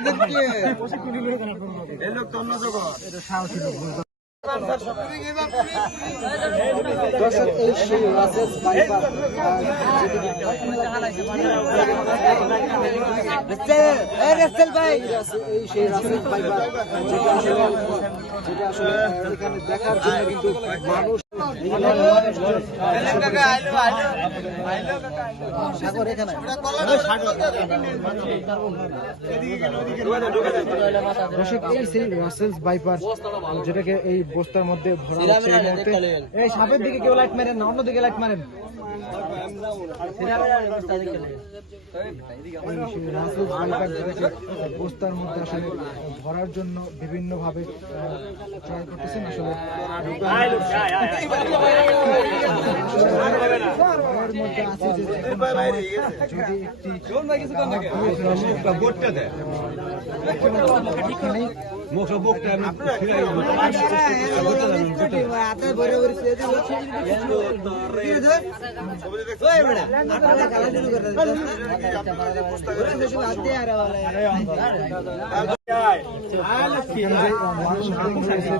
দেখার জন্য কিন্তু মানুষ যেটাকে এই বস্তার মধ্যে ভরা হচ্ছে এই মুহূর্তে। এই সাপের দিকে কেউ লাইট মারেন না, অন্যদিকে লাইট মারেন। বস্তার মধ্যে আসলে ভরার জন্য বিভিন্ন ভাবে ট্রাই করতেছেন। আসলে মধ্যে আছে যে যদি একটি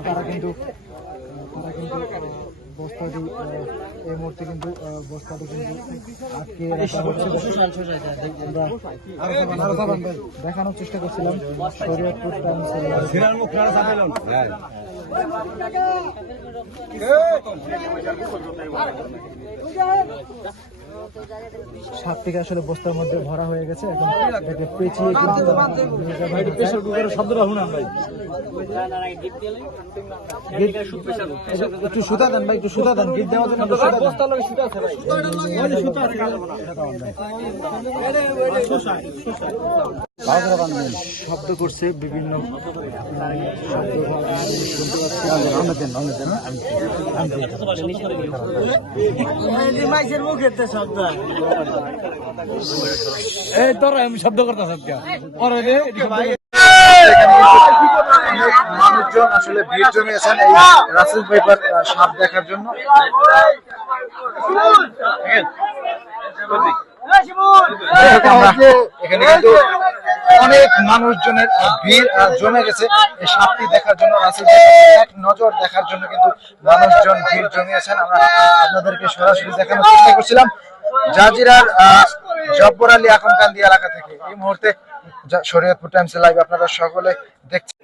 তারা কিন্তু বস্তাটি এই মুহূর্তে কিন্তু বস্তাটি কিন্তু আটকে দেখানোর চেষ্টা করছিলাম শরীয়তপুর সাপ থেকে আসলে বস্তার মধ্যে ভরা হয়ে গেছে। এখন এটাকে পেঁচিয়ে একটু সুতা দেন ভাই, একটু সুতা দেন, গিট দেওয়ার জন্য শব্দ করছে বিভিন্ন এই তোর আমি শব্দ করতেছ মানুষজন আসলে ভিড় জমিয়েছেন এই রাসেল ভাইপার সাপ দেখার জন্য। এখানে কিন্তু অনেক মানুষজনের ভিড় জমে গেছে এই সাপটি দেখার জন্য, রাসেল এক নজর দেখার জন্য কিন্তু মানুষজন ভিড় জমিয়েছেন। আমরা আপনাদেরকে সরাসরি দেখানোর চেষ্টা করছিলাম জাজিরার জব্বর আলী আকনকান্দি এলাকা থেকে। এই মুহূর্তে শরীয়তপুর টাইমস লাইভ আপনারা সকলে দেখছেন।